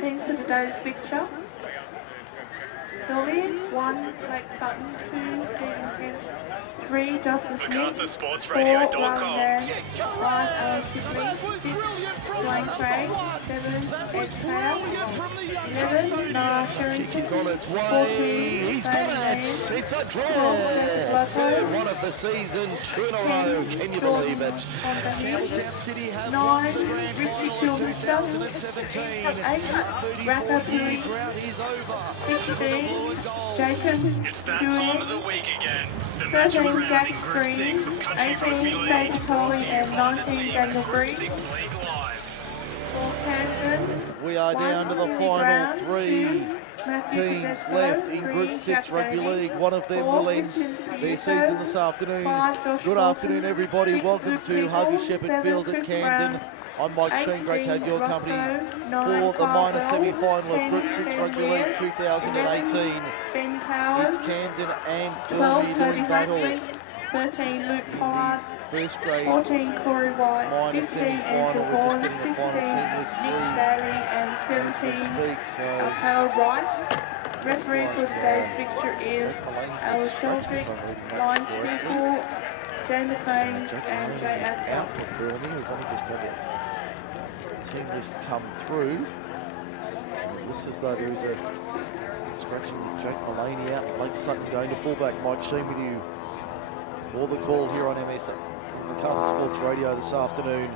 Teams for today's fixture. Thirlmere, 1, Blake Sutton, 2, Stephen Kent, 3, Justin Smith, 4, MacArthurSportsRadio.com. 5, Alex Shipley, 6, Dwayne Craig, 7, Ed Prayer, 11, Noah Sherrington, Kick is on its 14, way. He's got it. It's a draw. Third one of the season. 2 in a row. Can you believe it? Camden City have 9, Richie Kilmister, 8, Rapper Billy, 16, Jason It's that time of the week again. The match 13, of the round Jack in Group Green, 6 of Country Rugby 18, League. David Coley, and One of the 19, team Daniel in Group Green. 6 League Live. For Camden, We are down to the final 3 teams left in Group 6 Rugby League. One of them will end their season this afternoon. Good afternoon, everybody. Welcome to Harvey Shepherd Field at Camden. I'm Mike Shean. Great to have your company for the minor semi-final of Group 6 Rugby League 2018. It's Camden and Thirlmere doing battle 13, Luke in Pollard, the first grade 14, Corey White, minor 15, semi-final. Andrew We're Horn, just getting the 16, final team list Nick through Bailey, and as we 17, speak. So Alpale Wright. Referee for today's fixture is Alice Sheldrick, line people, Jay McLean, and Jay is Asker. out for Thirlmere. We've only just had the team list come through. And it looks as though there is a scratching with Jake Mullaney out. Blake Sutton going to fullback. Mike Shean with you for the call here on MS MacArthur Sports Radio this afternoon.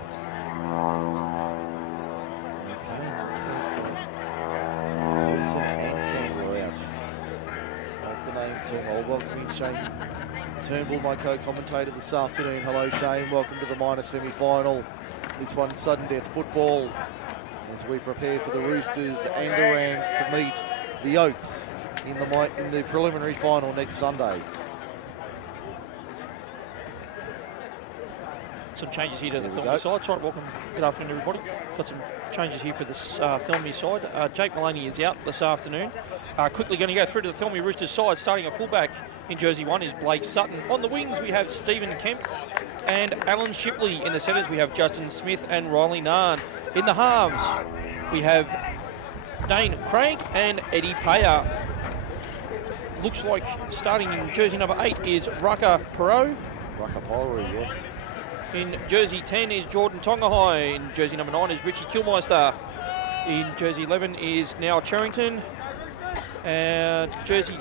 Okay, Wilson and Campbell out of the name team. I'll welcome in Shane Turnbull, my co-commentator this afternoon. Hello Shane, welcome to the minor semi-final. This one's sudden death football as we prepare for the Roosters and the Rams to meet the Oaks in the preliminary final next Sunday. Some changes here to the Thirlmere side. Sorry, welcome. Good afternoon, everybody. Got some changes here for this Thirlmere side. Jake Mullaney is out this afternoon. Quickly going to go through to the Thirlmere Roosters side. Starting at fullback in jersey 1 is Blake Sutton. On the wings, we have Stephen Kemp and Alan Shipley. In the centres, we have Justin Smith and Riley Narn. In the halves, we have Dane Craig and Eddie Payer. Looks like starting in jersey number 8 is Rucker Perot. Rucker Perot, yes. In jersey 10 is Jordan Tongahai. In jersey number 9 is Richie Kilmeister. In jersey 11 is now Charrington. Jersey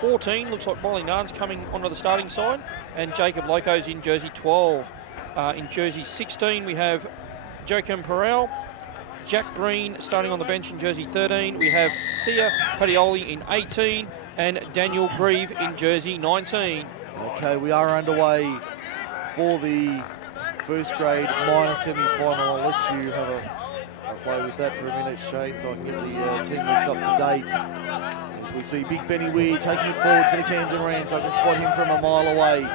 14 looks like Riley Narn's coming onto the starting side. And Jacob Loco's in jersey 12. In jersey 16 we have Joachim Perel. Jack Green starting on the bench in jersey 13. We have Sia Padioli in 18 and Daniel Grieve in jersey 19. Okay, we are underway for the first grade minor semi-final. I'll let you have a play with that for a minute, Shane, so I can get the team list up to date. As we see Big Benny Weir taking it forward for the Camden Rams. I can spot him from a mile away.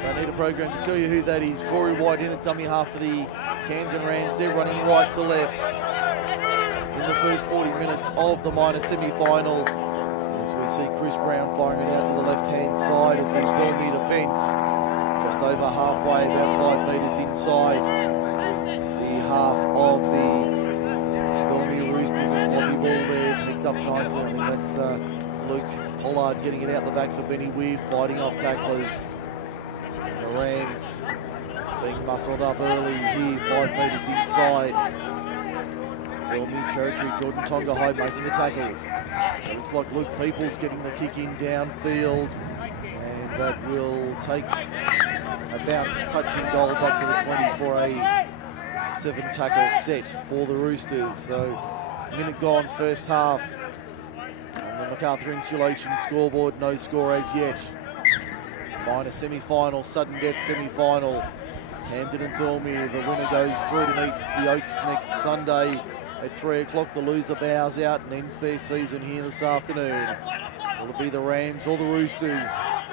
Don't need a program to tell you who that is. Corey White in at dummy half for the Camden Rams. They're running right to left in the first 40 minutes of the minor semi-final. As we see Chris Brown firing it out to the left-hand side of the Thirlmere defence. Just over halfway, about 5 metres inside the half of the Thirlmere Roosters. A sloppy ball there, picked up nicely. I think that's Luke Pollard getting it out the back for Benny Weir, fighting off tacklers. And the Rams being muscled up early here, 5 metres inside Thirlmere territory. Jordan Tongahai making the tackle. It looks like Luke Peoples getting the kick in downfield, and that will take a bounce, touching goal back to the 20 for a 7-tackle set for the Roosters. So, minute gone, first half. On the MacArthur Insulation scoreboard, no score as yet. minor semi-final, sudden death semi-final. Camden and Thirlmere, the winner goes through to meet the Oaks next Sunday at 3 o'clock. The loser bows out and ends their season here this afternoon. Will it be the Rams or the Roosters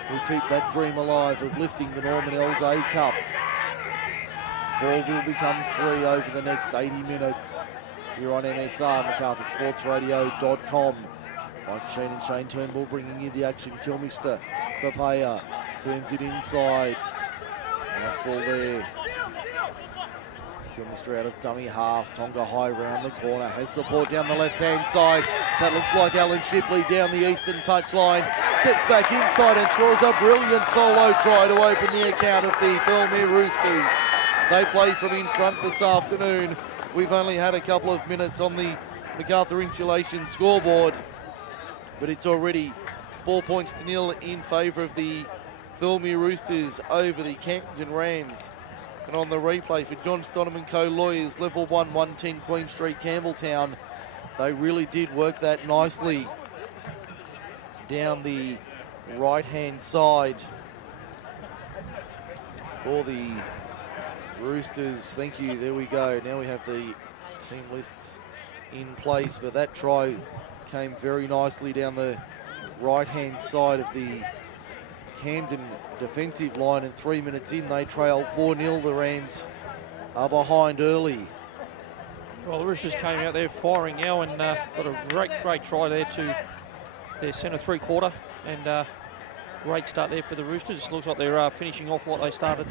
who keep that dream alive of lifting the Norman L. Day Cup? 4 will become 3 over the next 80 minutes here on MSR, MacArthurSportsRadio.com. Mike Shean and Shane Turnbull bringing you the action. Kilmister for Payer, turns it inside. Nice ball there. Kilmister out of dummy half. Tonga high round the corner. Has support down the left-hand side. That looks like Alan Shipley down the eastern touchline. Steps back inside and scores a brilliant solo try to open the account of the Thirlmere Roosters. They play from in front this afternoon. We've only had a couple of minutes on the MacArthur Insulation scoreboard, but it's already 4-0 in favour of the Thirlmere Roosters over the Camden Rams. And on the replay for John Stonham & Co. Lawyers, level 1, 110 Queen Street, Campbelltown. They really did work that nicely down the right-hand side for the Roosters. Thank you, there we go. Now we have the team lists in place, but that try came very nicely down the right-hand side of the Camden defensive line, and 3 minutes in they trail 4-0. The Rams are behind early. Well, the Roosters came out there firing now and got a great try there to their centre three-quarter, and great start there for the Roosters. Looks like they're finishing off what they started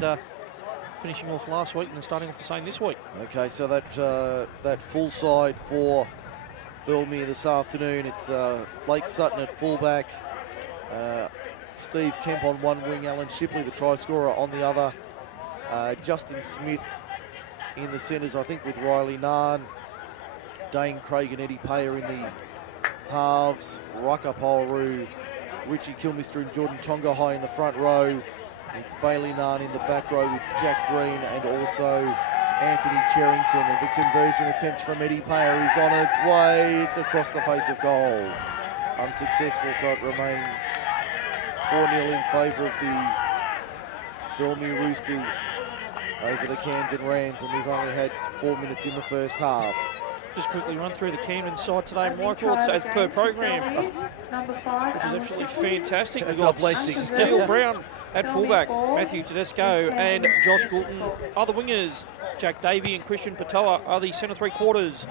finishing off last week, and they're starting off the same this week. Okay, so that full side for Thirlmere this afternoon, it's Blake Sutton at fullback, Steve Kemp on one wing, Alan Shipley, the try scorer, on the other. Justin Smith in the centres, I think, with Riley Narn. Dane Craig and Eddie Payer in the halves. Raka Polru, Richie Kilmister and Jordan Tonga High in the front row. It's Bailey Narn in the back row with Jack Green and also Anthony Cherrington. And the conversion attempt from Eddie Payer is on its way. It's across the face of goal. Unsuccessful, so it remains 4-0 in favour of the Thirlmere Roosters over the Camden Rams, and we've only had 4 minutes in the first half. Just quickly run through the Camden side today, Michael. It's as per program, Number 5, which is absolutely fantastic. That's We've got a blessing. Neil Brown at fullback, Matthew Tedesco and Josh Goulton. Other wingers, Jack Davey and Christian Patoa are the centre three-quarters.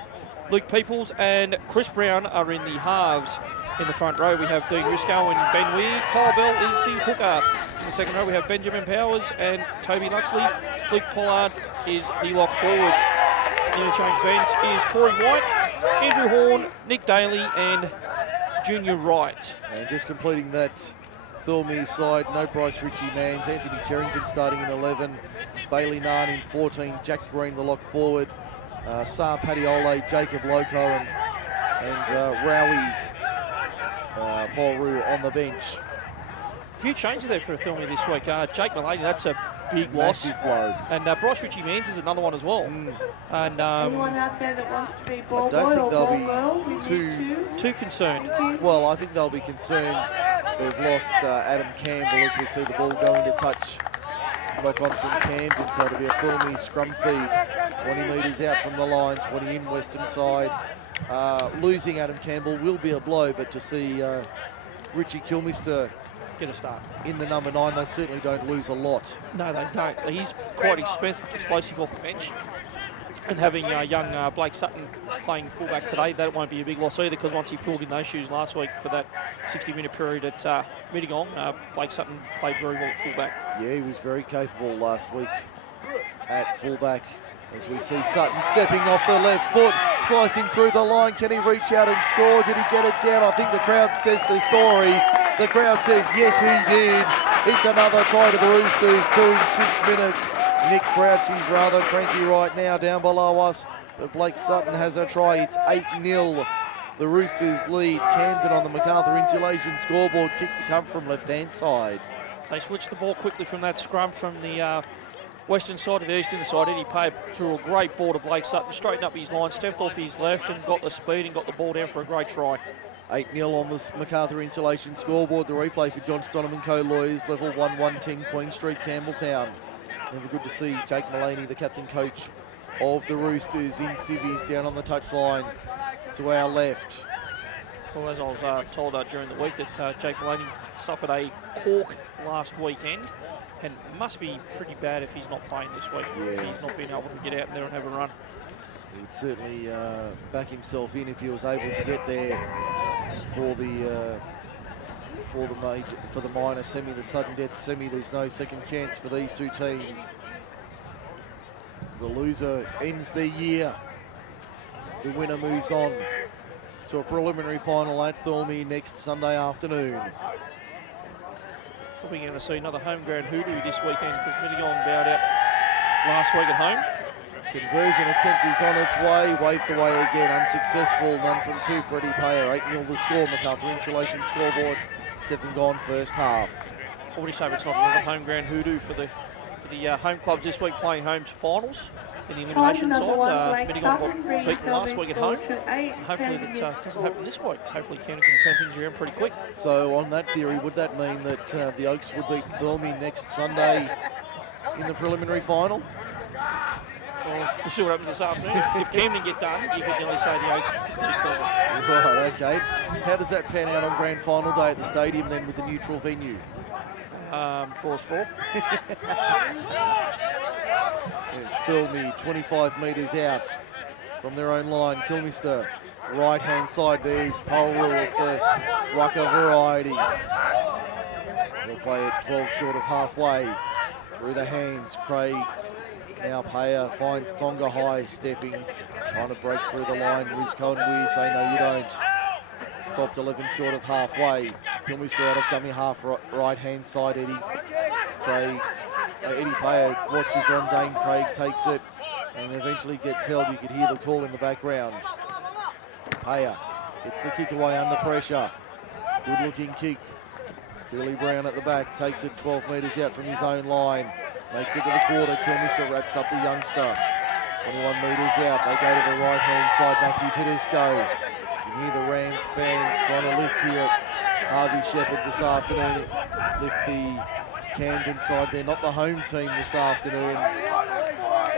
Luke Peoples and Chris Brown are in the halves. In the front row, we have Dean Risco and Ben Weir. Kyle Bell is the hooker. In the second row, we have Benjamin Powers and Toby Luxley. Luke Pollard is the lock forward. The interchange bench is Corey White, Andrew Horn, Nick Daly and Junior Wright. And just completing that Thirlmere side, no Bryce Ritchie Mans, Anthony Cherrington starting in 11, Bailey Narn in 14, Jack Green the lock forward, Saar Padiole, Jacob Loco and Rowie Paul Rue on the bench. A few changes there for Thirlmere this week. Jake Mullaney, that's a big loss. Massive blow. And Bryce Ritchie Mans is another one as well. And anyone out there that wants to be ball I don't boy think or they'll ball be girl, we too- need too concerned. Well, I think they'll be concerned. They've lost Adam Campbell as we see the ball going to touch. Knock on from Camden, so it'll be a Thirlmere scrum feed. 20 metres out from the line, 20 in western side. Losing Adam Campbell will be a blow, but to see Richie Kilmister Get a start. in the number 9, they certainly don't lose a lot. No, they don't. He's quite explosive off the bench. And having young Blake Sutton playing fullback today, that won't be a big loss either, because once he filled in those shoes last week for that 60-minute period at Mittagong, Blake Sutton played very well at fullback. Yeah, he was very capable last week at fullback. As we see Sutton stepping off the left foot, slicing through the line. Can he reach out and score? Did he get it down? I think the crowd says the story. The crowd says, yes, he did. It's another try to the Roosters, 2 in 6 minutes. Nick Crouch is rather cranky right now down below us, but Blake Sutton has a try. It's 8-0. The Roosters lead. Camden on the MacArthur Insulation scoreboard. Kick to come from left-hand side. They switched the ball quickly from that scrum from the western side to the eastern side. Eddie Paye threw a great ball to Blake Sutton, straightened up his line, stepped off his left and got the speed and got the ball down for a great try. 8-0 on the MacArthur Insulation scoreboard. The replay for John Stonham and Co. Lawyers, level 110 Queen Street, Campbelltown. Never good to see Jake Mullaney, the captain coach of the Roosters, in civvies down on the touchline to our left. Well, as I was told during the week that Jake Mullaney suffered a cork last weekend and must be pretty bad if he's not playing this week. Yeah. If he's not being able to get out there and have a run. He would certainly back himself in if he was able to get there for the minor semi, the sudden death semi. There's no second chance for these two teams. The loser ends their year. The winner moves on to a preliminary final at Thirlmere next Sunday afternoon. Probably going to see another home ground hoodoo this weekend because Middleton bowed out last week at home. Conversion attempt is on its way, waved away again, unsuccessful. None from two for Eddie Payer. 8-0 the score. MacArthur Insulation scoreboard. 7 gone first half. What would you say it's not another home ground hoodoo for the home clubs this week playing home finals in the elimination side? Middleton got beaten last week at home. And hopefully that doesn't happen this week. Hopefully Camden can turn things around pretty quick. So on that theory, would that mean that the Oaks would beat Thirlmere next Sunday in the preliminary final? Well, we'll see what happens this afternoon. If Camden get done, you could nearly say the Oaks could beat Thirlmere. Right, okay. How does that pan out on grand final day at the stadium then with the neutral venue? Draw a straw. Thirlmere 25 metres out from their own line. Kilmister, right hand side. There's Polrell of the rucker variety. They'll play it 12 short of halfway. Through the hands, Craig. Now Payer finds Tonga High stepping, trying to break through the line. Rizco and Weir say no you don't. Stopped 11 short of halfway. Kilmister out of dummy half right hand side. Eddie Payer watches on. Dane Craig takes it and eventually gets held. You could hear the call in the background. Payer gets the kick away under pressure. Good looking kick. Steely Brown at the back takes it 12 metres out from his own line. Makes it to the quarter. Kilmister wraps up the youngster. 21 metres out. They go to the right hand side. Matthew Tedesco. You can hear the Rams fans trying to lift here at Harvey Shepherd this afternoon. Lift the Camden side. They're not the home team this afternoon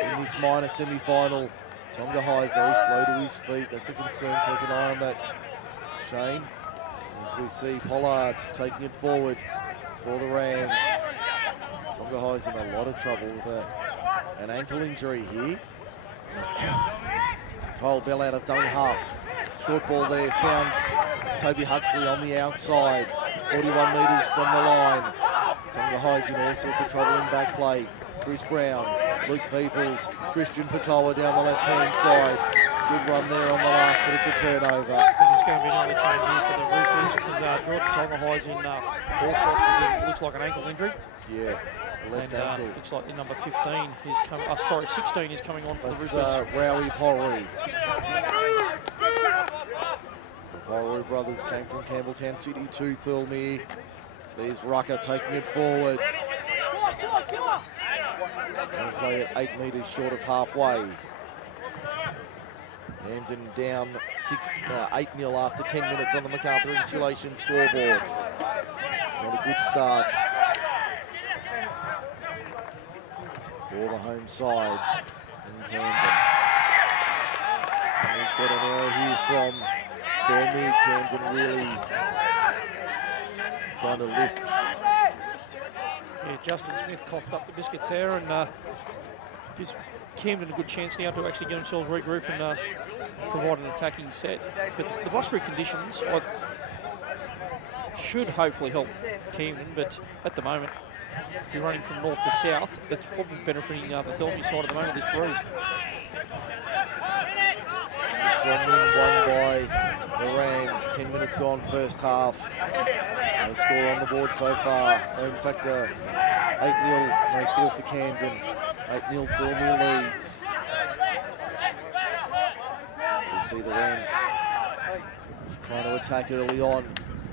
in this minor semi-final. Tonga High very slow to his feet. That's a concern. Keep an eye on that, Shane. As we see Pollard taking it forward for the Rams. Tonga High's in a lot of trouble with an ankle injury here. Kyle Bell out of dummy half. Short ball there, found Toby Huxley on the outside. 41 metres from the line. Tonga High's in all sorts of trouble in back play. Chris Brown, Luke Peoples, Christian Patoa down the left-hand side. Good run there on the last, but it's a turnover. I think it's going to be another change here for the Roosters because Jordan Tonga High's in all sorts of what looks like an ankle injury. Yeah, the left ankle. Looks like the number 15 is coming. 16 is coming on for the Roosters. Rowie Polry. The Polry brothers came from Campbelltown City to Thirlmere. There's Rucker taking it forward. They'll play it 8 metres short of halfway. Camden down 8-0 after 10 minutes on the MacArthur Insulation scoreboard. Not a good start for the home side in Camden. And we've got an error here from Thirlmere. Camden really trying to lift. Yeah, Justin Smith coughed up the biscuits there and gives Camden a good chance now to actually get themselves regroup and provide an attacking set. But the blustery conditions should hopefully help Camden, but at the moment, if you're running from north to south, it's probably benefiting the Thirlmere side at the moment, this breeze. From in one by the Rams. 10 minutes gone first half. No score on the board so far. In fact, 8-0, no score for Camden. 8-0 Thirlmere leads. So we see the Rams trying to attack early on.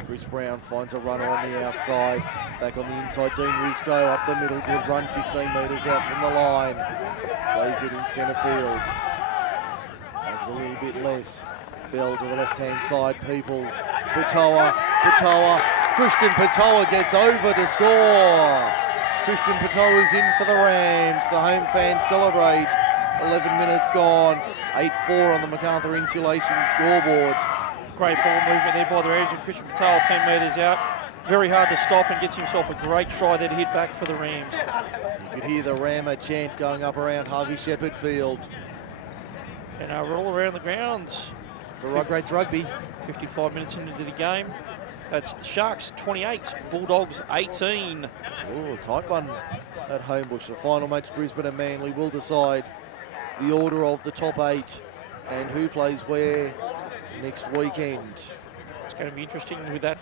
Chris Brown finds a runner on the outside. Back on the inside, Dean Rizco up the middle. Good run, 15 metres out from the line. Plays it in centre field. Make it a little bit less. Bell to the left-hand side. Peoples Christian Patoa gets over to score. Christian Patoa is in for the Rams. The home fans celebrate. 11 minutes gone. 8-4 on the MacArthur Insulation scoreboard. Great ball movement there by the Rams, and Christian Patel 10 metres out. Very hard to stop, and gets himself a great try there to hit back for the Rams. You could hear the Rammer chant going up around Harvey Shepherd Field. And we're all around the grounds. For Rugrats Rugby. 55 minutes into the game. That's Sharks 28, Bulldogs 18. Oh, tight one at Homebush. The final match, Brisbane and Manly, will decide the order of the top 8 and who plays where next weekend. It's going to be interesting with that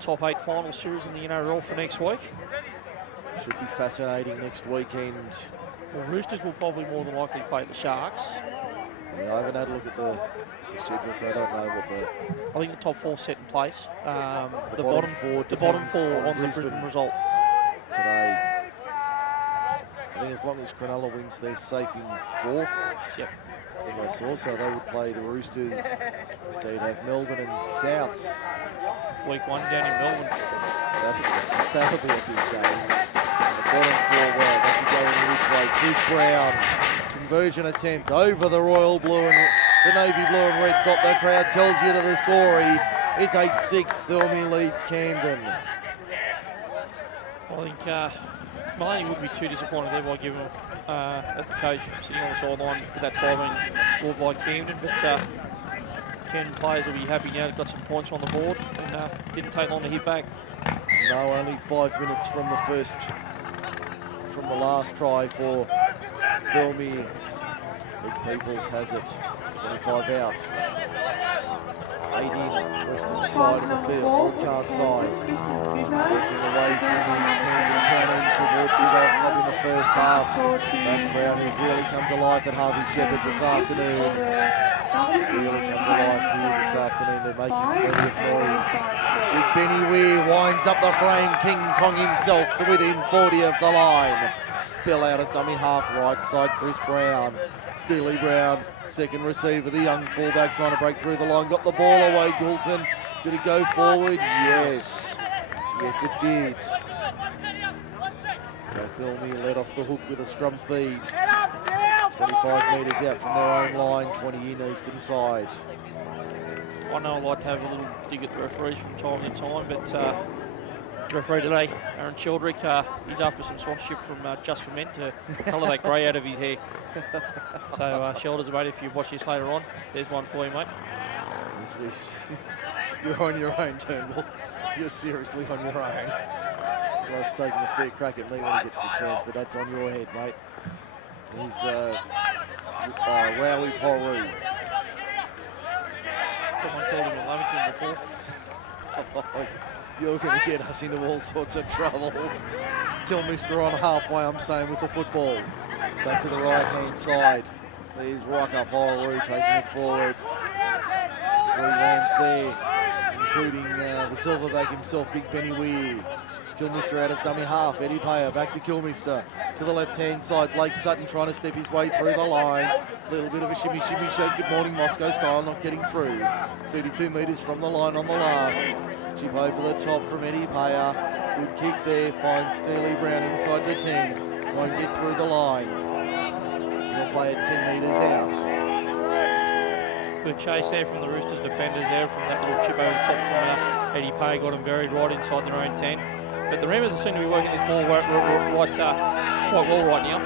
top 8 final series in the NRL for next week. Should be fascinating next weekend. Well, Roosters will probably more than likely play the Sharks. Yeah, I haven't had a look at the schedule, so I don't know what the... I think the top 4 set in place. The bottom four on the Brisbane result today. I think as long as Cronulla wins, they're safe in 4th. Yep. I think I saw, so they would play the Roosters. So you'd have Melbourne and Souths. Week 1 down in Melbourne. That'll be a big game. The bottom 4, well, that could go in which way. Chris Brown, conversion attempt over the royal blue and the navy blue and red dot. The crowd tells you to the story. It's 8-6. Thirlmere leads Camden. I think Maloney wouldn't be too disappointed there by giving him, as the coach, sitting on the sideline with that try being scored by Camden. But Camden players will be happy now. They've got some points on the board and didn't take long to hit back. No, only 5 minutes from the last try for Thirlmere. Big Peoples has it. 25 out. 8 in, western side of the field, broadcast side. Working away from the Camden town end towards the golf club in the first half. That crowd has really come to life at Harvey Shepherd this afternoon. Really come to life here this afternoon. They're making plenty of noise. Big Benny Weir winds up the frame. King Kong himself to within 40 of the line. Bill out of dummy half, right side, Chris Brown. Steely Brown, second receiver, the young fullback trying to break through the line. Got the ball away, Goulton. Did it go forward? Yes. Yes, it did. So Thirlmere let off the hook with a scrum feed. 25 metres out from their own line, 20 in eastern side. I know I like to have a little dig at the referees from time to time, but the referee today, Aaron Childrick, he's after some sponsorship from Just for Men to colour that grey out of his hair. So shoulders, mate, if you watch this later on, there's one for you, mate. You're on your own, Turnbull. You're seriously on your own. Love's taking a fair crack at me when he gets the chance, but that's on your head, mate. He's Rowie Poru. Someone called him a Lamington before. You're going to get us into all sorts of trouble. Kilmister on halfway. I'm staying with the football. Back to the right-hand side. There's Rocker Poru taking it forward. 3 Rams there, including the silverback himself, Big Benny Weir. Kilmister out of dummy half. Eddie Payer back to Kilmister. To the left-hand side, Blake Sutton trying to step his way through the line. Little bit of a shimmy shake. Good morning, Moscow style, not getting through. 32 metres from the line on the last. Chip over the top from Eddie Payer. Good kick there, finds Steely Brown inside the 10. Won't get through the line. He'll play it 10 metres out. Good chase there from the Roosters defenders there from that little chip over the top from Eddie Payer. Got him buried right inside their own 10. But the Rammers seem to be working this ball quite well right now.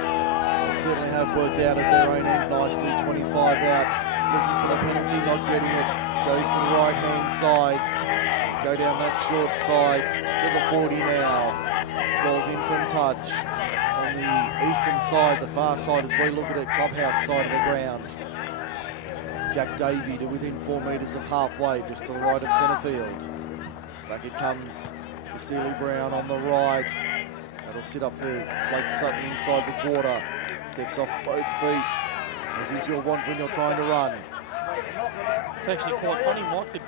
They certainly have worked out at their own end nicely. 25 out, looking for the penalty, not getting it. Goes to the right-hand side. Go down that short side to the 40 now. 12 in from touch. On the eastern side, the far side, as we look at it, clubhouse side of the ground. Jack Davey to within 4 metres of halfway, just to the right of centre field. Back it comes for Steely Brown on the right. That'll sit up for Blake Sutton inside the quarter. Steps off both feet, as is your want when you're trying to run. It's actually quite funny, Mike. The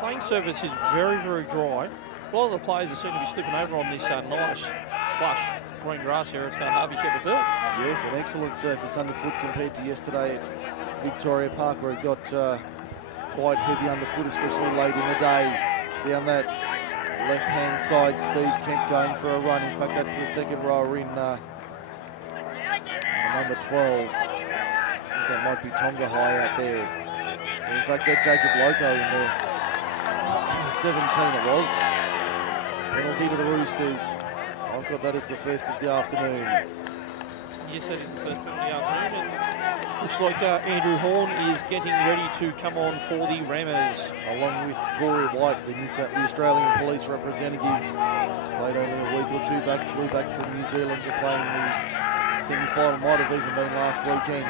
playing surface is very, very dry. A lot of the players seem to be slipping over on this nice, plush green grass here at Harvey Shepherd Field. Yes, an excellent surface underfoot compared to yesterday at Victoria Park, where it got quite heavy underfoot, especially late in the day. down that left-hand side. Steve Kemp going for a run. In fact, that's the second rower in number 12. I think that might be Tonga High out there. And in fact, that Jacob Loco in the 17 it was. Penalty to the Roosters. I've got that as the first of the afternoon. Yes, that is the first penalty of the afternoon. Looks like Andrew Horn is getting ready to come on for the Rammers. Along with Corey White, the Australian police representative. Played only a week or two back, flew back from New Zealand to play in the semi-final. Might have even been last weekend.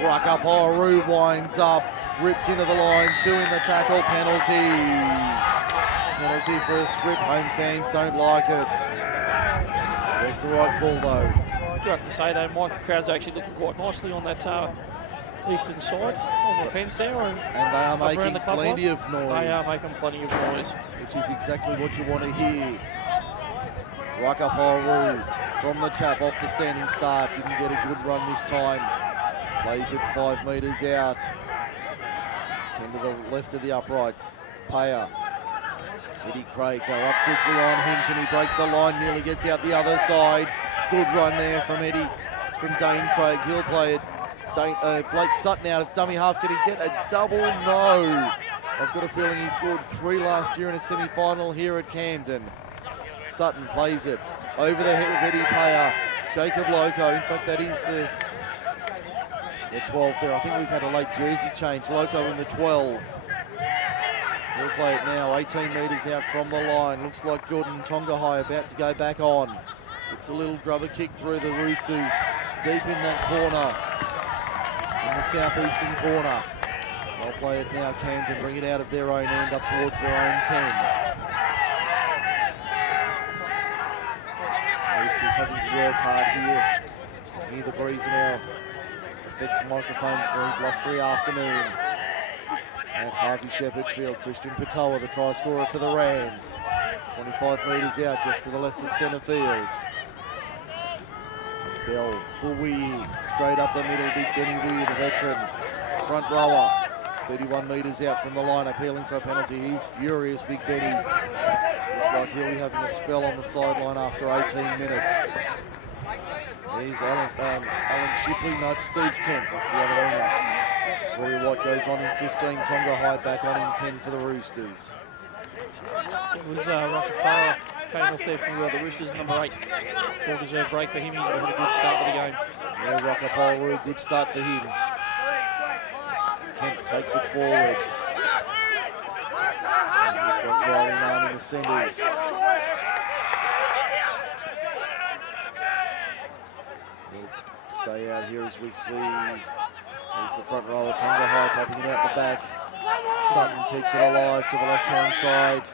Ruakaparu winds up, rips into the line, 2 in the tackle, penalty. Penalty for a strip. Home fans don't like it. That's the right call though. I do have to say though, Mike, the crowd's actually looking quite nicely on that eastern side on the fence there. And they are making plenty of noise. They are making plenty of noise. Which is exactly what you want to hear. Ruakaparu from the tap off the standing start. Didn't get a good run this time. Plays it 5 metres out. 10 to the left of the uprights. Payer. Eddie Craig, they're up quickly on him. Can he break the line? Nearly gets out the other side. Good run there from Eddie, from Dane Craig. He'll play it. Blake Sutton out of dummy half. Can he get a double? No. I've got a feeling he scored 3 last year in a semi-final here at Camden. Sutton plays it over the head of Eddie Payer. Jacob Loco, in fact that is the 12 there. I think we've had a late jersey change. Loco in the 12. He'll play it now, 18 metres out from the line. Looks like Jordan Tonga High about to go back on. It's a little grubber kick through the Roosters, deep in that corner, in the southeastern corner. They'll play it now, Camden, bring it out of their own end up towards their own 10. Roosters having to work hard here. Hear the breeze now affects microphones for a blustery afternoon. At Harvey Shepherd Field, Christian Patoa, the try scorer for the Rams. 25 metres out, just to the left of centre field. Bell for Weir, straight up the middle, Big Benny Weir, the veteran. Front rower, 31 metres out from the line, appealing for a penalty. He's furious, Big Benny. Looks like he'll be having a spell on the sideline after 18 minutes. There's Alan Shipley, not Steve Kemp, the other winger. Corey White goes on in 15, Tonga High back on in 10 for the Roosters. It was Ruakaparu came off there for the Roosters, number 8. Well-deserved break for him. He's had a good start to the game. Yeah, Ruakaparu, good start for him. Kemp takes it forward. Looks like rolling on in the centres. We'll stay out here as we see. There's the front rower, Tonga High popping it out the back. Sutton keeps it alive to the left-hand side.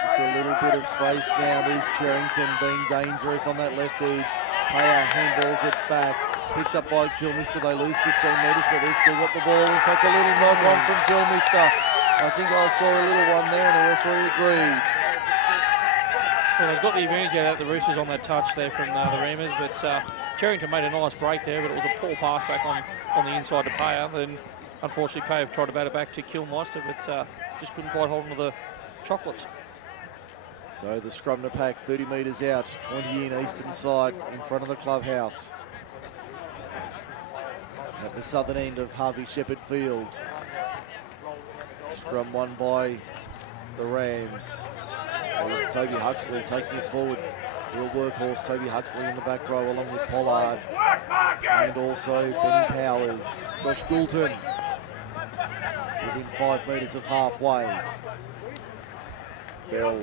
Looking for a little bit of space now. There's Cherrington being dangerous on that left edge. Payer handballs it back. Picked up by Kilmister. They lose 15 metres, but they've still got the ball. In fact, a little knock on from Kilmister. I think I saw a little one there, and the referee agreed. Well, they've got the advantage out of the Roosters on that touch there from the Rammers, but Cherrington made a nice break there, but it was a poor pass back on the inside to Payer. Then, unfortunately, Payer tried to bat it back to Kilmister, but just couldn't quite hold on to the chocolates. So the scrum to pack, 30 metres out, 20 in eastern side, in front of the clubhouse. At the southern end of Harvey Shepherd Field. Scrum won by the Rams. There's Toby Huxley taking it forward. Real workhorse, Toby Huxley in the back row along with Pollard. And also Benny Powers. Josh Goulton within 5 metres of halfway. Bell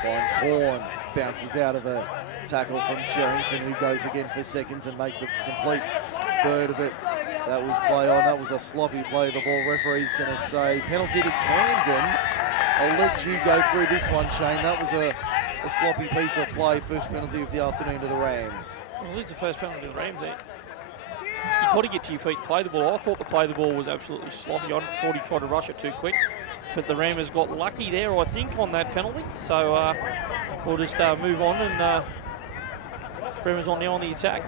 finds Horn, bounces out of a tackle from Cherrington, who goes again for seconds and makes a complete bird of it. That was play on, that was a sloppy play. The ball referee's going to say penalty to Camden. I'll let you go through this one, Shane. That was a sloppy piece of play. First penalty of the afternoon to the Rams. Well, it's the first penalty to the Rams. You've got to get to your feet, play the ball. I thought the play of the ball was absolutely sloppy. I thought he tried to rush it too quick. But the Rammers got lucky there, I think, on that penalty. So we'll just move on, and Rammers on now on the attack.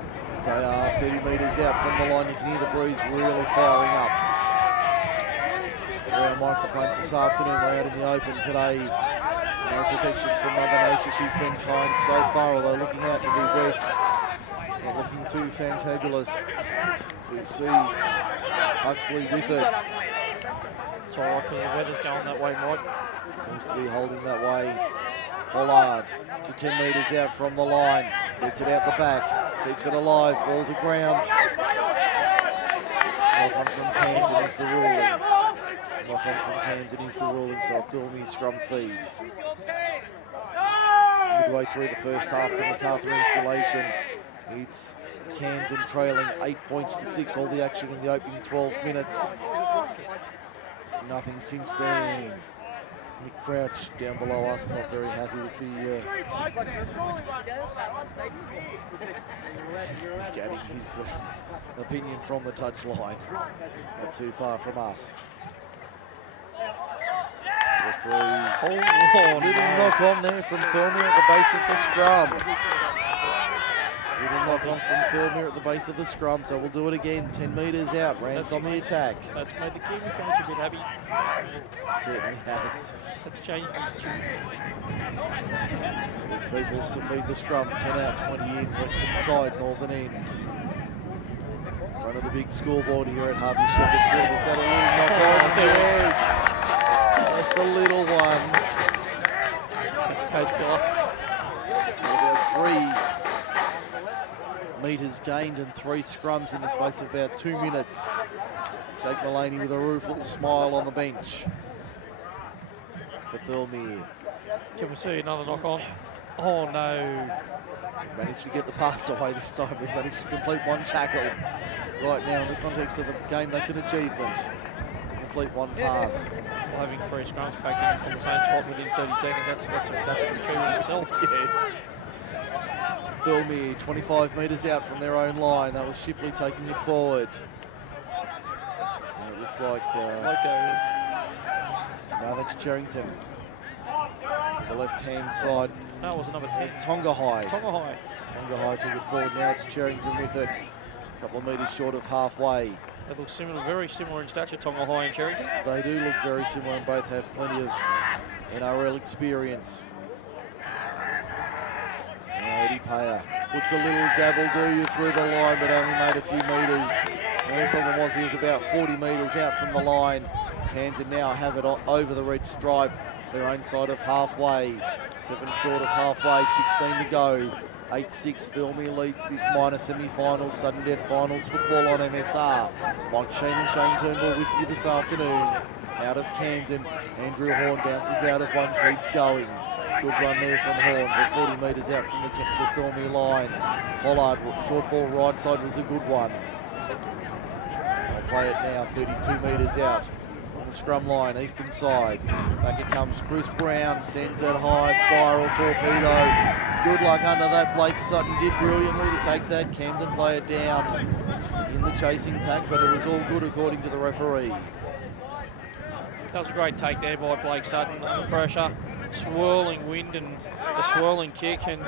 They are 30 metres out from the line. You can hear the breeze really firing up. our microphones this afternoon. We're out in the open today. No protection from Mother Nature. She's been kind so far, although looking out to the west, not looking too fantabulous. So we see Huxley with it. It's all right because the weather's going that way, Mike. Seems to be holding that way. Pollard to 10 metres out from the line. Gets it out the back. Keeps it alive. Ball to ground. Knock on from Camden is the ruling. Knock on from Camden is the ruling, so a Thirlmere scrum feed. Midway through the first half for MacArthur Insulation. It's Camden trailing 8 points to 6. All the action in the opening 12 minutes. Nothing since then. Nick Crouch down below us, not very happy with the getting his opinion from the touchline. Not too far from us. Referee, little knock on there from Thirlmere at the base of the scrum. Little knock on from Thirlmere at the base of the scrum, so we'll do it again. 10 metres out, Rams on the attack. That's made the Kiwi coach a bit happy. Certainly has. That's changed his tune. Peoples to feed the scrum, 10 out, 20 in, western side, northern end. In front of the big scoreboard here at Harvey Shepherd Field. Was that a little knock on? Yes! Just a little one. That's Coach Killer. About 3 metres gained and 3 scrums in the space of about 2 minutes. Jake Mullaney with a rueful smile on the bench for Thirlmere. Can we see another knock on? Oh no. We've managed to get the pass away this time. We've managed to complete one tackle. Right now, in the context of the game, that's an achievement. To complete one pass. Well, having 3 scrums back in from the same spot within 30 seconds, that's an achievement itself. Yes. Thirlmere 25 metres out from their own line. That was Shipley taking it forward. And it looks like no, that's Cherrington. To the left-hand side. No, it was number 10. Tonga High. Tonga High. Tonga High took it forward. Now it's Cherrington with it. A couple of metres short of halfway. They look similar, very similar in stature, Tonga High and Cherrington. They do look very similar and both have plenty of NRL experience. Now Eddie Payer puts a little dabble-do through the line, but only made a few metres. The only problem was he was about 40 metres out from the line. Camden now have it over the red stripe, their own side of halfway. 7 short of halfway, 16 to go. 8-6, Thirlmere leads this minor semi-finals, sudden death finals football on MSR. Mike Shean and Shane Turnbull with you this afternoon. Out of Camden, Andrew Horn bounces out of one, keeps going. Good run there from Horn, but 40 metres out from the Thirlmere line. Pollard, short ball right side was a good one. I'll play it now, 32 metres out on the scrum line, eastern side. Back it comes, Chris Brown sends it high, spiral torpedo. Good luck under that. Blake Sutton did brilliantly to take that. Camden player down in the chasing pack, but it was all good according to the referee. That was a great take there by Blake Sutton under pressure. Swirling wind and a swirling kick, and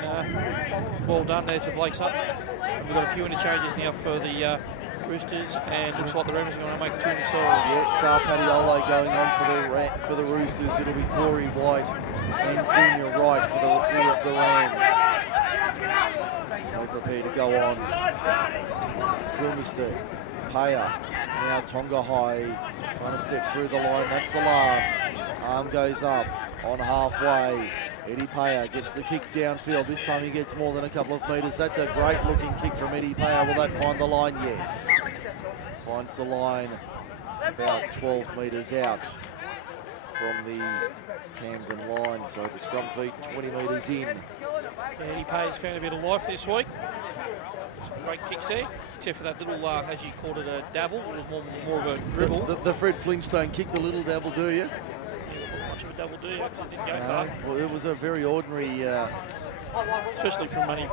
well done there to Blake Sutton. And we've got a few interchanges now for the Roosters, and looks like the Rams are going to make 2 themselves. Yeah, Sar Padiolo going on for the Roosters. It'll be Corey White and Junior Wright for the Rams. So they prepare to go on. Kilmister, Payer, now Tonga High, trying to step through the line. That's the last. Arm goes up on halfway. Eddie Payer gets the kick downfield. This time he gets more than a couple of metres. That's a great looking kick from Eddie Payer. Will that find the line? Yes. Finds the line about 12 metres out from the Camden line. So the scrum feed 20 metres in. Eddie Payer's found a bit of life this week. Some great kicks there, except for that little, as you called it, a dabble. It was more of a dribble. The Fred Flintstone kick, the little dabble, do you? Much of a double D, actually didn't go far. Well, it was a very ordinary... Especially from only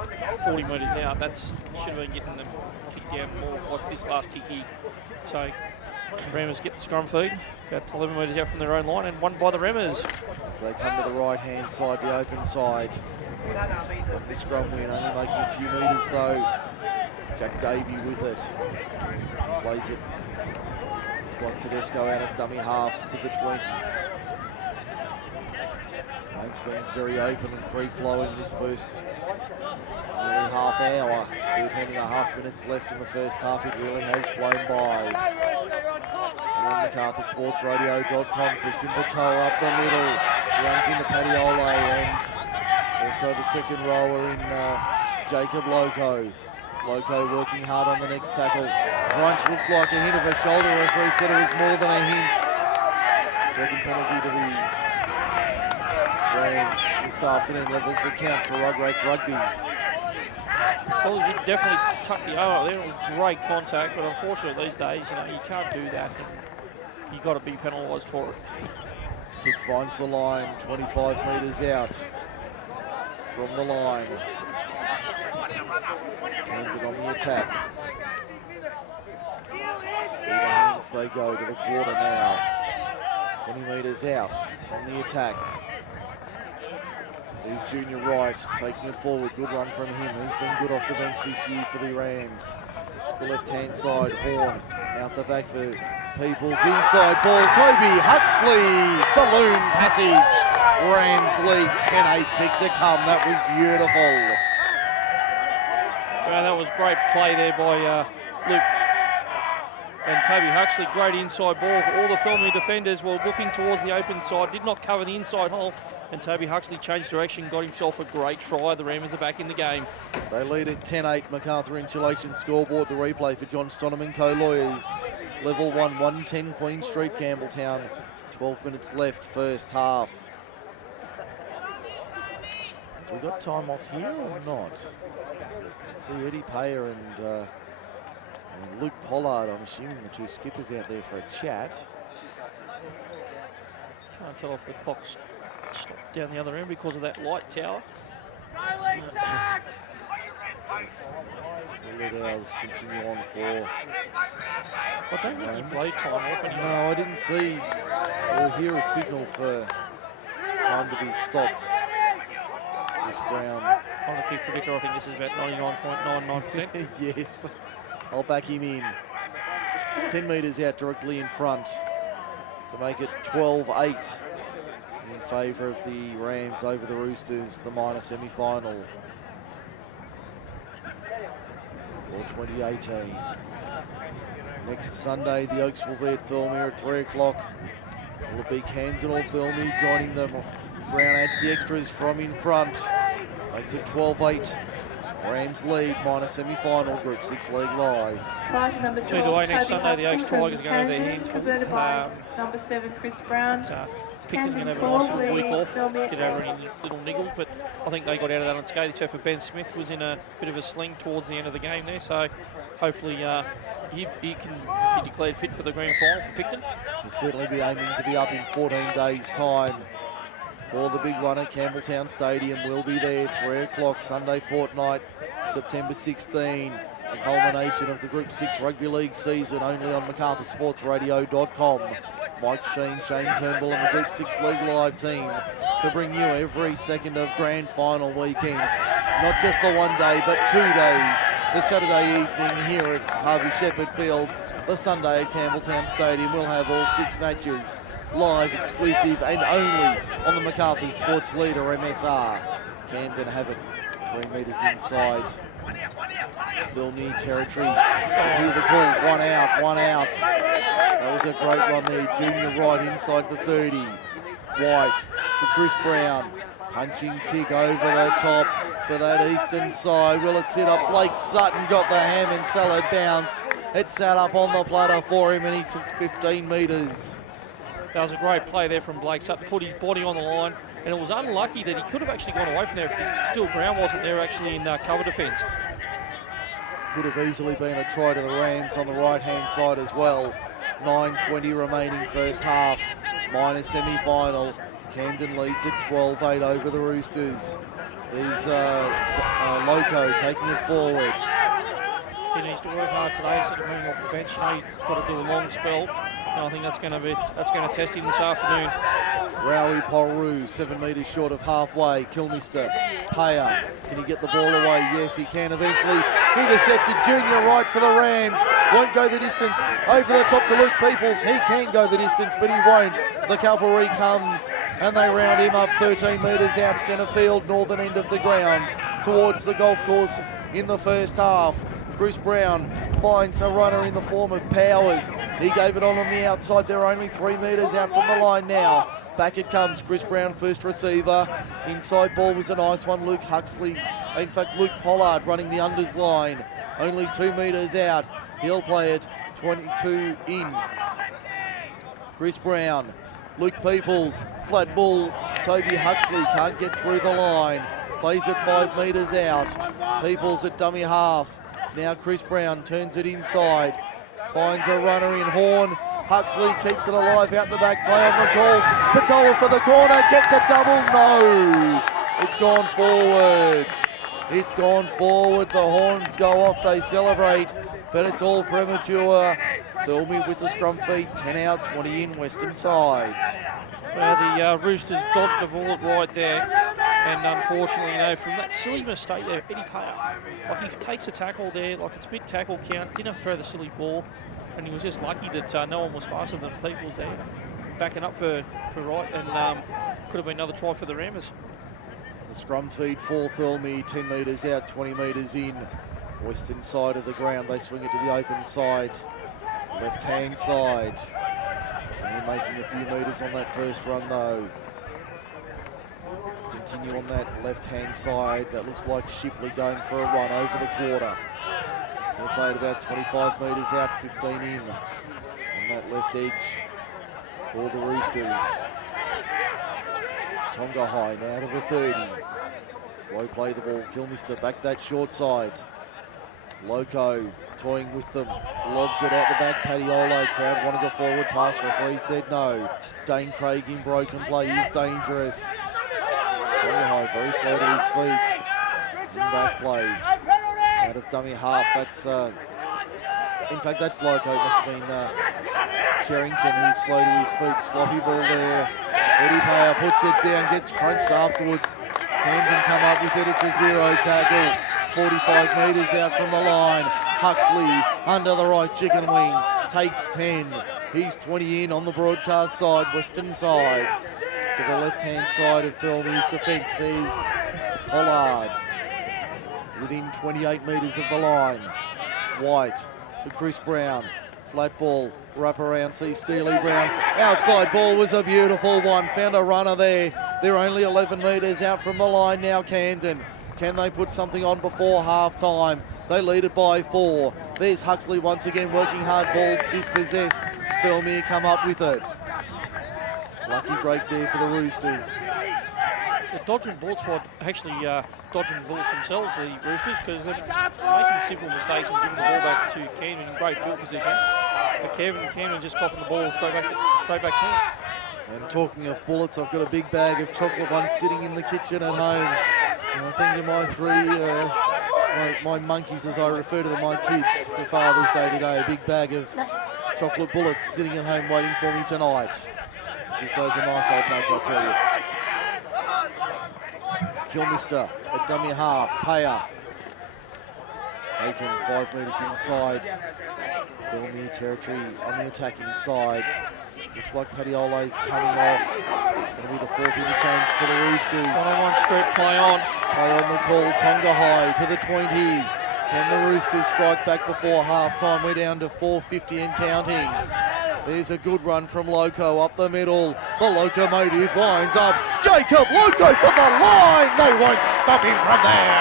40 metres out, that's should have been getting them kicked out more like this last kick here. So Rammers get the scrum feed, about 11 metres out from their own line, and won by the Rammers. So they come to the right-hand side, the open side. The scrum win, only making a few metres though. Jack Davey with it. Plays it got Tedesco out of dummy half to the 20. Game's been very open and free-flowing this first nearly half hour. 13.5 minutes left in the first half. It really has flown by. And on MacArthurSportsRadio.com, Christian Patoa up the middle, runs into Padiola, and also the second rower in Jacob Loco. Loco working hard on the next tackle. Crunch looked like a hint of a shoulder. Referee said it was more than a hint. Second penalty to the Rams this afternoon, levels the count for Rugrats Rugby. Well, he definitely tucked the O up there. It was great contact, but unfortunately these days, you can't do that. You've got to be penalised for it. Kick finds the line, 25 metres out from the line. Camden on the attack. Through the hands they go to the quarter now. 20 metres out on the attack. There's Junior Wright taking it forward. Good run from him. He's been good off the bench this year for the Rams. The left-hand side, Horn out the back for Peoples. Inside ball, Toby Huxley. Saloon passage. Rams lead 10-8. Kick to come. That was beautiful. Well, that was great play there by Luke. And Toby Huxley, great inside ball. All the Thirlmere defenders were looking towards the open side, did not cover the inside hole. And Toby Huxley changed direction, got himself a great try. The Rams are back in the game. They lead at 10-8. MacArthur Insulation scoreboard. The replay for John Stoneman Co-Lawyers. Level 1, 110 Queen Street, Campbelltown. 12 minutes left, first half. We got time off here or not? Let's see Eddie Payer and Luke Pollard. I'm assuming the two skippers out there for a chat. Can't tell if the clock's stopped down the other end because of that light tower. The Red Owls continue on for... I don't think he played time off. No, I didn't see or hear a signal for time to be stopped. Chris Brown. I'm the key predictor. I think this is about 99.99%. Yes, I'll back him in. 10 metres out directly in front to make it 12-8 in favour of the Rams over the Roosters, the minor semi-final for 2018. Next Sunday, the Oaks will be at Thirlmere at 3 o'clock. Will it be Camden or Thirlmere joining them? Brown adds the extras from in front. Makes it 12-8. Rams lead, minor semi-final, Group 6 League Live. Try to number 12, away next Toby Sunday, the Oaks Huxley Tigers are going to have their Camden, hands full. converted by number 7, Chris Brown. Picton going to have a nice little week off, get over any little niggles, but I think they got out of that unscathed. Except for Ben Smith was in a bit of a sling towards the end of the game there, so hopefully he can be declared fit for the grand final for Picton. He'll certainly be aiming to be up in 14 days' time for the big one at Campbelltown Stadium. We'll be there 3 o'clock Sunday fortnight, September 16. The culmination of the Group 6 Rugby League season, only on MacArthurSportsRadio.com. Mike Shean, Shane Turnbull and the Group 6 League Live team to bring you every second of grand final weekend. Not just the one day, but 2 days. The Saturday evening here at Harvey Shepherd Field. The Sunday at Campbelltown Stadium. We'll have all 6 matches live, exclusive and only on the MacArthur Sports Leader MSR. Camden have it 3 metres inside Thirlmere territory. You hear the call, 1 out, 1 out. That was a great run there. Junior Wright inside the 30. White for Chris Brown. Punching kick over the top for that eastern side. Will it sit up? Blake Sutton got the ham and salad bounce. It sat up on the platter for him and he took 15 metres. That was a great play there from Blake Sutton, put his body on the line, and it was unlucky that he could have actually gone away from there if still Brown wasn't there actually in cover defence. Could have easily been a try to the Rams on the right-hand side as well. 9:20 remaining first half, minor semi-final. Camden leads at 12-8 over the Roosters. There's Loco taking it forward. He needs to work hard today, so coming off the bench. He's got to do a long spell. And I think that's going to test him this afternoon. Rowie Poru, 7 metres short of halfway. Kilmister, Payer, can he get the ball away? Yes, he can eventually. Intercepted Junior Wright for the Rams. won't go the distance. Over the top to Luke Peoples. He can go the distance, but he won't. The cavalry comes and they round him up 13 metres out centre field, northern end of the ground, towards the golf course in the first half. Chris Brown finds a runner in the form of Powers. He gave it on the outside. They're only 3 metres out from the line now. Back it comes. Chris Brown, first receiver. Inside ball was a nice one. Luke Huxley, in fact, Luke Pollard running the unders line. Only 2 metres out. He'll play it 22 in. Chris Brown, Luke Peoples, flat ball. Toby Huxley can't get through the line. Plays it 5 metres out. Peoples at dummy half. Now Chris Brown turns it inside. Finds a runner in Horn. Huxley keeps it alive out the back. Play on the call. Patola for the corner. Gets a double. No. It's gone forward. It's gone forward. The horns go off. They celebrate. But it's all premature. Thirlmere with the scrum feed. 10 out, 20 in, western side. Well, the Roosters dodged the bullet right there. And unfortunately, from that silly mistake there, Eddie Payer, like he takes a tackle there, like it's mid-tackle count, didn't have to throw the silly ball, and he was just lucky that no one was faster than Peoples there, backing up for right, and could have been another try for the Rammers. The scrum feed for Thirlmere, 10 metres out, 20 metres in, western side of the ground. They swing it to the open side, left-hand side. And they're making a few metres on that first run though. Continue on that left-hand side. That looks like Shipley going for a run over the quarter. He'll play it about 25 metres out, 15 in on that left edge for the Roosters. Tonga High now to the 30. Slow play the ball. Kilmister back that short side. Loco toying with them. Lobs it out the back. Paddy-Ole. Crowd wanting a forward pass. Referee said no. Dane Craig in broken play is dangerous. Tonga High very slow to his feet. In back play. Out of dummy half. That's in fact that's Loco. It must have been Sherrington who's slow to his feet. Sloppy ball there. Eddie Payer puts it down, gets crunched afterwards. Camden come up with it. It's a 0 tackle. 45 metres out from the line. Huxley under the right chicken wing. Takes 10. He's 20 in on the broadcast side, western side. To the left-hand side of Thirlmere's defence, there's Pollard. Within 28 metres of the line. White for Chris Brown. Flat ball, wrap around, see Steely Brown. Outside ball was a beautiful one. Found a runner there. They're only 11 metres out from the line now, Camden. Can they put something on before half-time? They lead it by 4. There's Huxley once again working hard, ball dispossessed. Thirlmere come up with it. Lucky break there for the Roosters. The dodging bullets were actually dodging bullets themselves, the Roosters, because they're making simple mistakes and giving the ball back to Camden in great field position. But Camden just coughing the ball straight back to him. And talking of bullets, I've got a big bag of chocolate ones sitting in the kitchen at home. And I think of my three, my monkeys, as I refer to them, my kids, for Father's Day today. A big bag of chocolate bullets sitting at home waiting for me tonight. Give those a nice old nudge, I'll tell you. Kilmister at dummy half. Payer taken 5 metres inside. Thirlmere territory on the attacking side. Looks like Paddy-Ole's coming off. It'll be the 4th interchange for the Roosters. 1-on-1 straight play on. Play on the call. Tonga High to the 20. Can the Roosters strike back before half-time? We're down to 4:50 and counting. There's a good run from Loco up the middle. The locomotive winds up. Jacob Loco for the line. They won't stop him from there.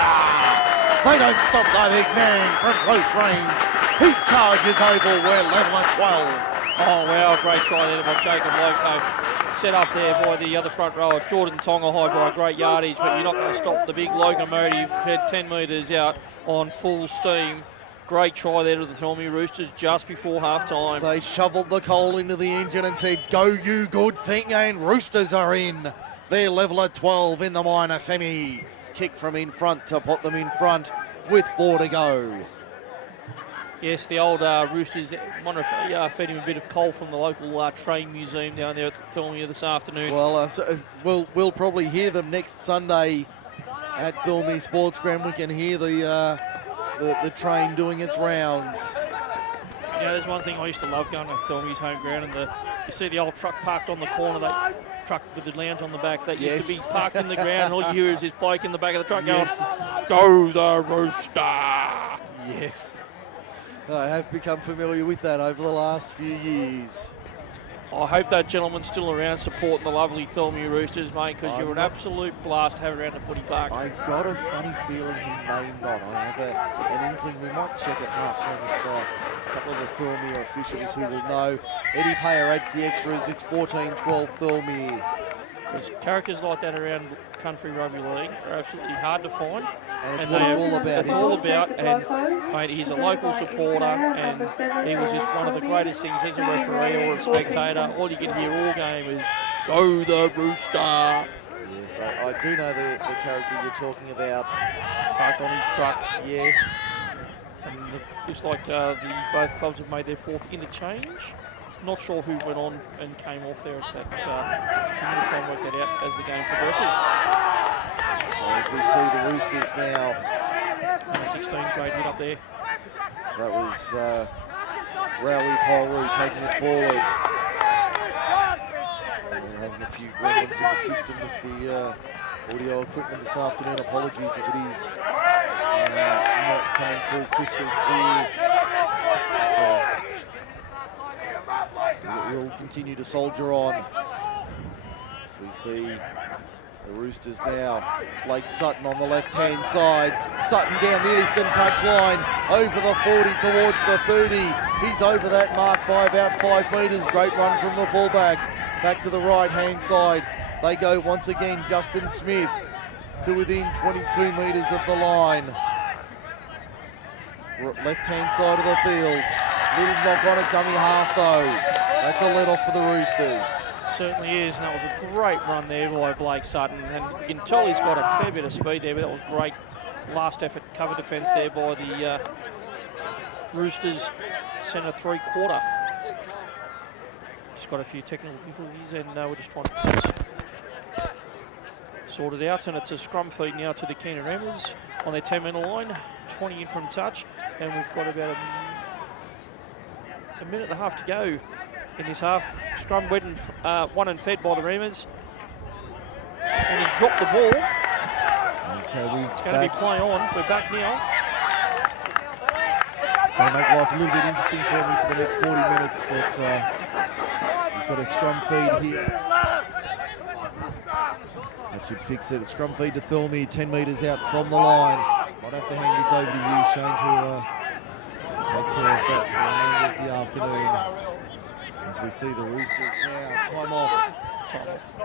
They don't stop the big man from close range. He charges over. We're level at 12. Oh, wow, great try there by Jacob Loco. Set up there by the other front rower, Jordan Tonga High, by a great yardage, but you're not going to stop the big locomotive. Head 10 metres out on full steam. Great try there to the Thirlmere Roosters just before half-time. They shoveled the coal into the engine and said, go you good thing, and Roosters are in. They're level at 12 in the minor semi. Kick from in front to put them in front with 4 to go. Yes, the old Roosters, I wonder if they fed him a bit of coal from the local train museum down there at Thirlmere this afternoon. Well, we'll probably hear them next Sunday at Thirlmere Sports Ground. We can hear the train doing its rounds. there's one thing I used to love going to Thirlmere's home ground, and you see the old truck parked on the corner, that truck with the lounge on the back, that used to be parked in the ground, and all you hear is this bloke in the back of the truck going, "Go the Rooster!" Yes. I have become familiar with that over the last few years. I hope that gentleman's still around supporting the lovely Thirlmere Roosters, mate, because you're an absolute blast to have around the footy park. I've got a funny feeling he may not. I have an inkling. We might check at halftime with a couple of the Thirlmere officials who will know. Eddie Payer adds the extras. It's 14-12 Thirlmere. Because characters like that around country rugby league are absolutely hard to find. And it's what it's all about. It's all about, and mate, he's a local supporter, and he was just one of the greatest things as a referee or a spectator. All you can hear all game is, "Go the Rooster!" Yes, I do know the character you're talking about. Parked on his truck. Yes. And looks like both clubs have made their fourth interchange. Not sure who went on and came off there at that. I'm going to try and work that out as the game progresses. As we see the Roosters now. Number 16, great hit up there. That was Rowie Poirou taking it forward. We're having a few gremlins in the system with the audio equipment this afternoon. Apologies if it is not coming through crystal clear. We'll continue to soldier on as we see the Roosters now. Blake Sutton on the left-hand side. Sutton down the eastern touchline, over the 40 towards the 30. He's over that mark by about 5 metres. Great run from the fullback. Back to the right-hand side. They go once again. Justin Smith to within 22 metres of the line. Left-hand side of the field. Little knock on a dummy half though. That's a let off for the Roosters. Certainly is, and that was a great run there by Blake Sutton. And you can tell he's got a fair bit of speed there, but that was great last effort cover defence there by the Roosters centre three-quarter. Just got a few technical difficulties, and we're just trying to sort it out. And it's a scrum feed now to the Keenan Rammers on their 10-metre line, 20 in from touch, and we've got about a minute and a half to go in this half. Scrum wet and won and fed by the Rammers. And he's dropped the ball. Okay, it's going to be play on. We're back now. Going to make life a little bit interesting for me for the next 40 minutes, but we've got a scrum feed here. That should fix it. A scrum feed to Thirlmere, 10 metres out from the line. Might have to hand this over to you, Shane, to take care of that for the remainder of the afternoon. As we see the Roosters now, time off.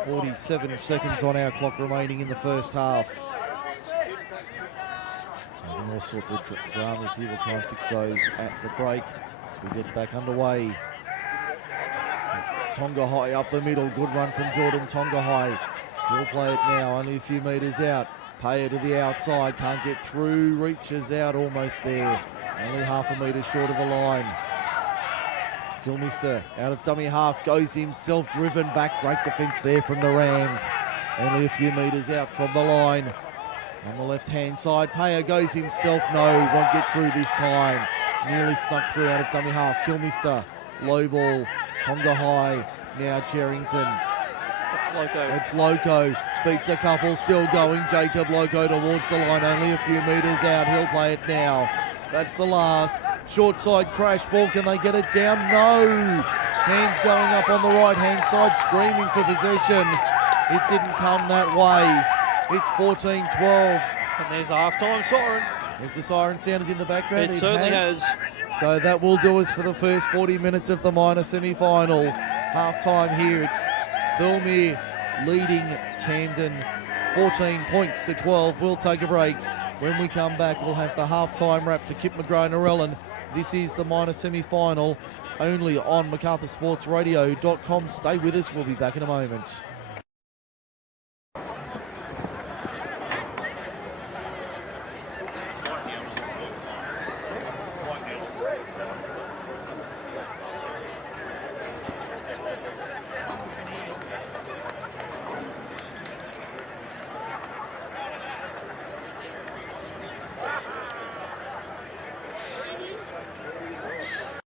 47 seconds on our clock remaining in the first half. All sorts of dramas here. We'll try and fix those at the break as we get back underway. Tonga High up the middle. Good run from Jordan Tonga High. He'll play it now, only a few metres out. Payer to the outside, can't get through, reaches out almost there. Only half a metre short of the line. Kilmister out of dummy half, goes himself, driven back. Great defence there from the Rams. Only a few metres out from the line. On the left-hand side, Payer goes himself, no, won't get through this time. Nearly snuck through out of dummy half. Kilmister, low ball, Tonga High, now Cherrington. It's Loco, beats a couple, still going. Jacob Loco towards the line, only a few metres out. He'll play it now. That's the last. Short side crash ball, can they get it down? No! Hands going up on the right-hand side, screaming for possession. It didn't come that way. It's 14-12. And there's a half-time siren. Has the siren sounded in the background? It certainly has. So that will do us for the first 40 minutes of the minor semi-final. Half-time here, it's Thirlmere leading Camden 14 points to 12. We'll take a break. When we come back, we'll have the half-time wrap for Kip McGrath and Narellan. This is the minor semi-final, only on MacArthurSportsRadio.com. Stay with us, we'll be back in a moment.